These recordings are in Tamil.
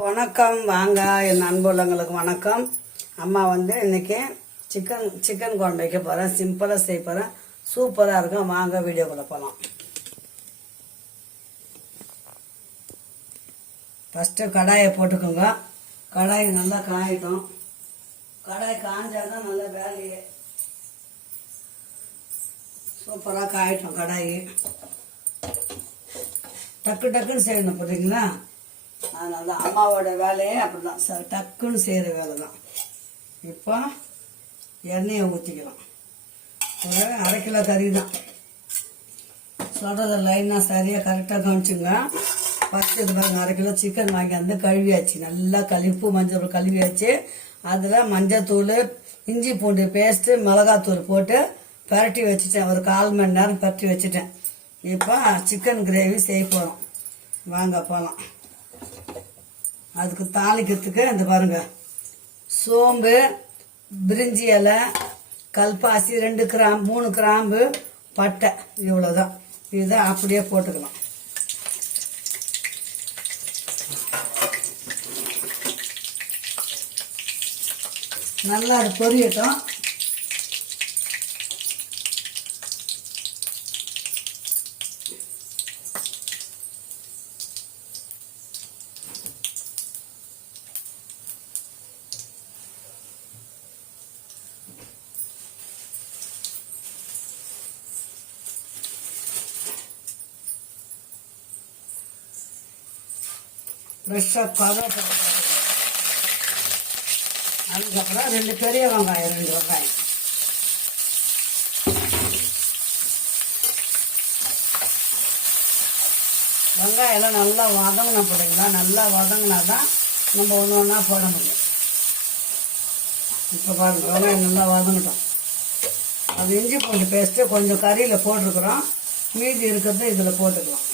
வணக்கம். வாங்க என் அன்புள்ளங்களுக்கு வணக்கம். அம்மா இன்னைக்கு சிக்கன் குழம்பு வைக்க போகிறேன். சிம்பிளாக செய்ய போகிறேன். சூப்பராக இருக்கும். வாங்க வீடியோக்குள்ள போகலாம். ஃபஸ்ட்டு கடாயை போட்டுக்கோங்க. கடாயை நல்லா காயிட்டும். கடாய் காஞ்சாதான் நல்லா வேலையே சூப்பராக காயிட்டும். கடாயி டக்குன்னு செய்யணும் பார்த்தீங்களா? அதனால தான் அம்மாவோட வேலையே அப்படிதான் சார், டக்குன்னு செய்கிற வேலை தான். இப்போ எண்ணெயை ஊற்றிக்கலாம். ஒரு 1/2 கிலோ கறி தான் சொல்கிறத லைனாக சரியாக கரெக்டாக கவனிச்சுங்க. ஃபஸ்ட்டு இது பாருங்க, 1/2 கிலோ சிக்கன் வாங்கி கழுவியாச்சு. நல்லா உப்பு மஞ்சள் கழுவியாச்சு. அதில் மஞ்சத்தூள், இஞ்சி பூண்டு பேஸ்ட்டு, மிளகாத்தூள் போட்டு பரட்டி வச்சுட்டேன். ஒரு 1/4 மணி நேரம் பரட்டி வச்சுட்டேன். இப்போ சிக்கன் கிரேவி செய்ய போகிறோம். வாங்க போகலாம். அதுக்கு தாளிக்கிறதுக்கு இந்த பாருங்க, சோம்பு, பிரிஞ்சி இலை, கல்பாசி, 2 கிராம்பு, 3 கிராம்பு, பட்டை, இவ்வளோதான். இதை அப்படியே போட்டுக்கலாம். நல்லா அது பொரியட்டும். ஃப்ரெஷ்ஷாக கருவேப்பிலை, அதுக்கப்புறம் 2 பெரிய வெங்காயம், 2 வெங்காயம். வெங்காயம்லாம் நல்லா வதங்கின பிள்ளைங்களா, நல்லா வதங்கினா தான் நம்ம ஒன்று ஒன்றா போட முடியும். இப்போ பாருங்க, வெங்காயம் நல்லா வதங்கட்டும். அது இஞ்சி பூண்டு பேஸ்ட்டு கொஞ்சம் கறியில் போட்டிருக்கிறோம். மீதி இருக்கிறது இதில் போட்டுக்கலாம்.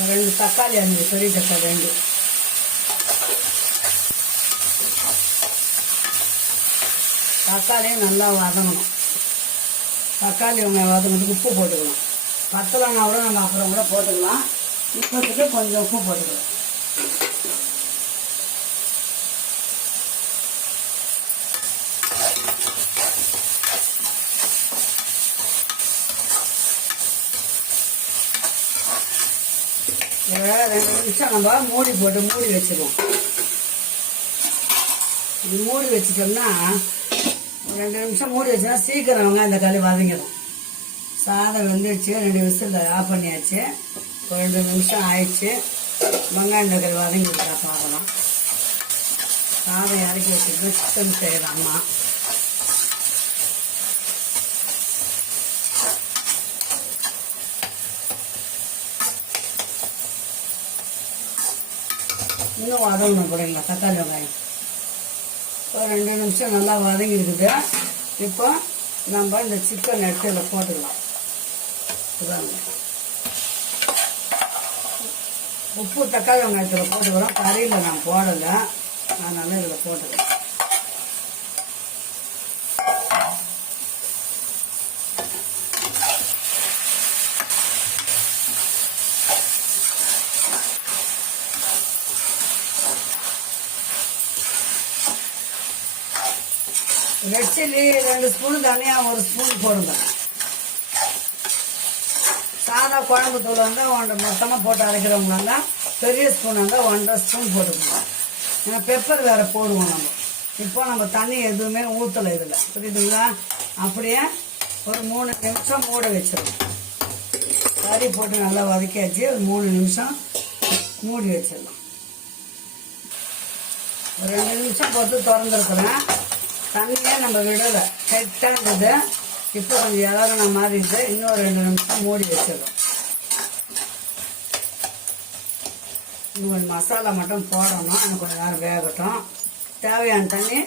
இந்த 2 தக்காளி, 5 பெரிய தக்காளி 2. தக்காளியும் நல்லா வதங்கணும். தக்காளி வதங்கிறதுக்கு உப்பு போட்டுக்கலாம். பத்தலைன்னா கூட நம்ம அப்புறம் கூட போட்டுக்கலாம். இப்போதுக்கு கொஞ்சம் உப்பு போட்டுக்கலாம். இதை 2 நிமிஷம் நம்ம மூடி வச்சிருவோம். இது மூடி வச்சுட்டோம்னா 2 நிமிஷம் மூடி வச்சோம்னா சீக்கிரம் இந்த களி வதங்கிடும். சாதம் வெந்துடுச்சு. 2 விசில் ஆஃப் பண்ணியாச்சு. ஒரு 2 நிமிஷம் ஆயிடுச்சு. வெங்காயம் தக்காளி வதங்கிடுச்சா பார்க்கலாம். சாதம் இறக்கி வச்சுட்டு சிக்கன் செய்யலாம் அம்மா. இன்னும் வதங்கணும் போடுங்களா தக்காளி வெங்காயம். இப்போ 2 நிமிஷம் நல்லா வதங்கி இருக்குது. இப்போ நம்ம இந்த சிக்கன் எடுத்து இதில் போட்டுக்கலாம். உப்பு தக்காளி வெங்காயத்தில் போட்டுக்கிறோம். கறியில் நான் போடலை, அதனால இதில் போட்டுக்கிறேன். ரெட் சில்லி 2 ஸ்பூன், தனியாக 1 ஸ்பூன் போடுங்க. சாதா குழம்பு தூள் மொத்தமாக போட்டு அரைக்கிறவங்க பெரிய ஸ்பூன் 1.5 ஸ்பூன் போட்டுக்கணும். ஏன்னா பெப்பர் வேறு போடுவோம் நம்ம. இப்போ நம்ம தண்ணி எதுவுமே ஊற்றலை இதில், புரியுதுங்களா? அப்படியே ஒரு 3 நிமிஷம் மூட வச்சிடணும். கறி போட்டு நல்லா வதக்கியாச்சு. ஒரு 3 நிமிஷம் மூடி வச்சிடலாம். ஒரு 2 நிமிஷம் போட்டு திறந்துருக்குறேன். தண்ணியே நம்ம விடலை, டைட்டாக இருந்தது. இப்போ கொஞ்சம் இலகுன மாதிரி இருக்குது. இன்னும் 2 நிமிஷம் மூடி வச்சிடும். இன்னும் கொஞ்சம் மசாலா மட்டும் போடணும். இன்னும் கொஞ்சம் நேரம் வேகட்டும். தேவையான தண்ணி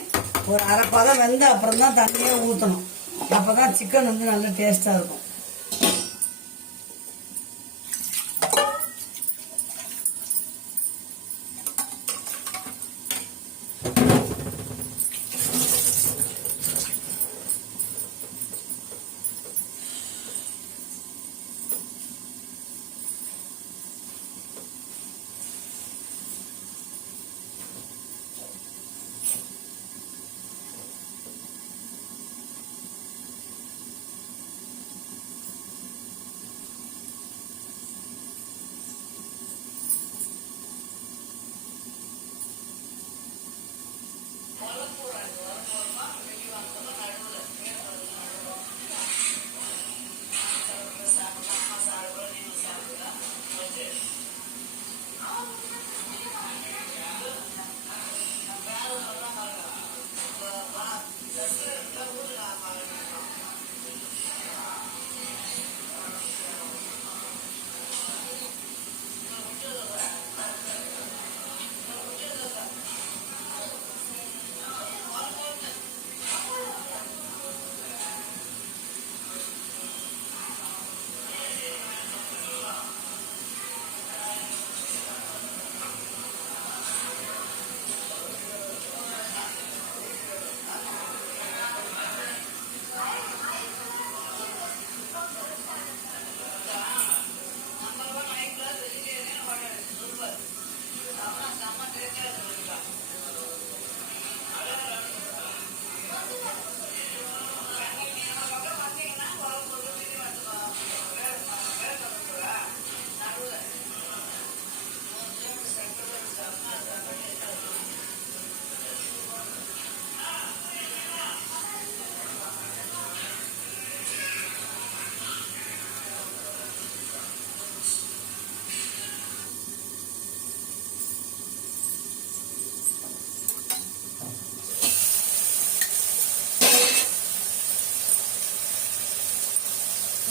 ஒரு 1/2 பதம் வெந்த அப்புறம் தான் தண்ணியே ஊற்றணும். அப்போ தான் சிக்கன் நல்லா டேஸ்ட்டாக இருக்கும்.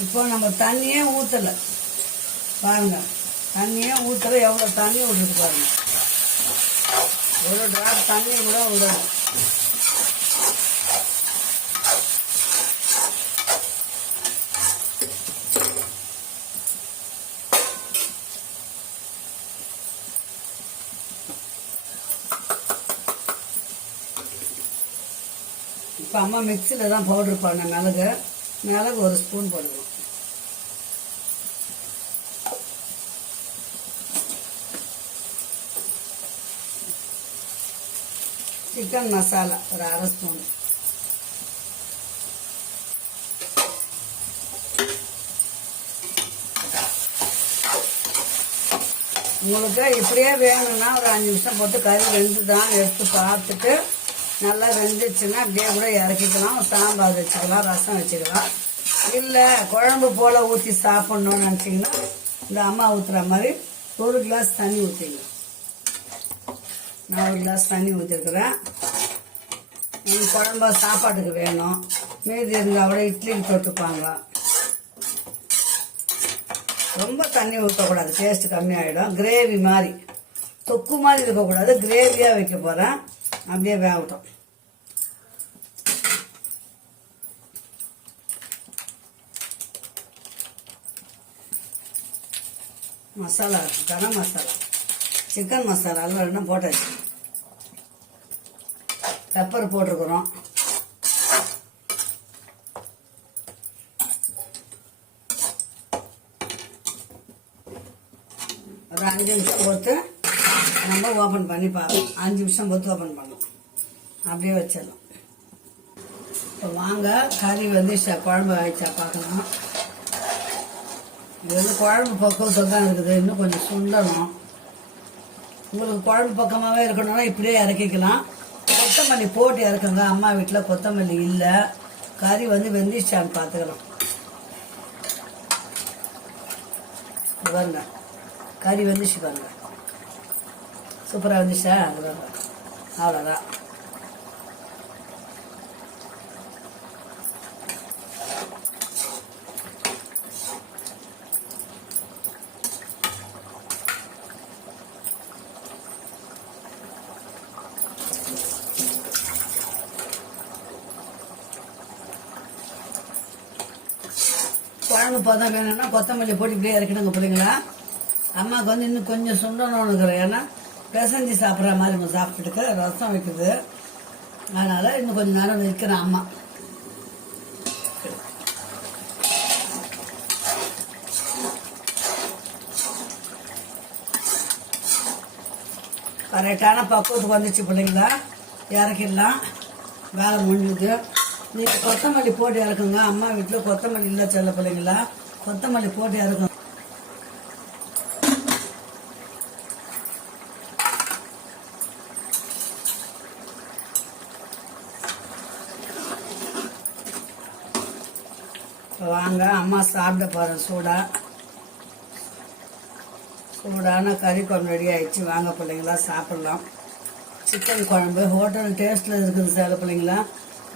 இப்போ நம்ம தண்ணியே ஊற்றலை பாருங்க, தண்ணியே ஊற்றலை. எவ்வளோ தண்ணி விட்டுருக்கு பாருங்க, ஒரு டிராப் தண்ணி கூட விடணும். இப்போ அம்மா மிக்சியில் தான் பவுடர் பண்ண மிளகு ஒரு ஸ்பூன் போடுவோம். சிக்கன் மசாலா ஒரு அரை ஸ்பூன். உங்களுக்கு இப்படியே வேணும்னா ஒரு 5 நிமிஷம் போட்டு கறி வெந்துதான் எடுத்து பார்த்துட்டு நல்லா வெந்துச்சுன்னா அப்படியே கூட இறக்கிக்கலாம். சாம்பார் வச்சுக்கலாம், ரசம் வச்சுக்கலாம். இல்லை குழம்பு போல் ஊற்றி சாப்பிட்ணுன்னு நினச்சிங்கன்னா இந்த அம்மா ஊற்றுற மாதிரி ஒரு கிளாஸ் தண்ணி ஊற்றிங்க. நான் ஒரு கிளாஸ் தண்ணி ஊற்றிருக்கிறேன். நீங்கள் குழம்பு சாப்பாட்டுக்கு வேணும், மீதி இருந்தால் கூட இட்லிக்கு தொட்டுப்பாங்க. ரொம்ப தண்ணி ஊற்றக்கூடாது, டேஸ்ட் கம்மியாகிடும். கிரேவி மாதிரி தொக்கு மாதிரி இருக்கக்கூடாது, கிரேவியாக வைக்க போகிறேன். அப்படியே வேகட்டும். மசாலா, கரம் மசாலா, சிக்கன் மசாலா எல்லாம் ரெண்டும் போட்டாச்சு. பெப்பர் போட்டிருக்கிறோம். ஒரு 5 நிமிஷம் பொறுத்து நம்ம ஓப்பன் பண்ணி பார்க்கலாம். 5 நிமிஷம் பொறுத்து ஓப்பன் பண்ணலாம். அப்படியே வச்சிடலாம். இப்போ வாங்க கறி வந்து குழம்பு ஆயிடுச்சா பார்க்கலாம். இது வந்து குழம்பு பக்குவத்தில் தான் இருக்குது, இன்னும் கொஞ்சம் சுண்டணும். உங்களுக்கு குழம்பு பக்கமாகவே இருக்கணும்னா இப்படியே இறக்கிக்கலாம். கொத்தமல்லி போட்டு இறக்குங்க. அம்மா வீட்டில் கொத்தமல்லி இல்லை, கறி வந்து வெந்துச்சான்னு பார்த்துக்கலாம். பாருங்க கறி வந்துச்சு பாருங்க, சூப்பராக வந்துச்சா? அவ்வளோதான். குழம்பு பதம் வேணும்னா கொத்தமல்லி போட்டு இப்படியே இறக்கிடுங்க பிள்ளைங்களா. அம்மாவுக்கு வந்து இன்னும் கொஞ்சம் சுண்டணும்னு இருக்கிறேன். ஏன்னா பிசைஞ்சு சாப்பிட்ற மாதிரி நம்ம சாப்பிட்டுட்டு ரசம் வைக்குது, அதனால இன்னும் கொஞ்சம் நேரம் வைக்கிறேன். அம்மா கரெக்டான பக்குவத்துக்கு வந்துச்சு பிள்ளைங்களா, இறக்கிடலாம். வேலை முடிஞ்சுது. நீங்கள் கொத்தமல்லி போட்டு இறக்குங்க. அம்மா வீட்டில் கொத்தமல்லி இல்லை செல்ல பிள்ளைங்களா, கொத்தமல்லி போட்டு இறக்குங்க. வாங்க அம்மா சாப்பிட போகிறேன். சூடான கறி குழம்பு ரெடி ஆயிடுச்சு. வாங்க பிள்ளைங்களா சாப்பிடலாம். சிக்கன் குழம்பு ஹோட்டல் டேஸ்ட்டில் இருக்குது சில பிள்ளைங்களா.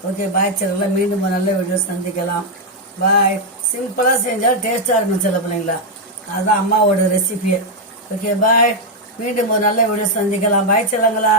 ஓகே பாய் சேனலில் மீண்டும் நல்ல வீடியோ சந்திக்கலாம். பாய். சிம்பிளாக செஞ்சால் டேஸ்ட்டாக இருக்கும் சில பிள்ளைங்களா, அதுதான் அம்மாவோட ரெசிபியே. ஓகே பாய், மீண்டும் நல்ல வீடியோ சந்திக்கலாம். பாய் சேனங்களா.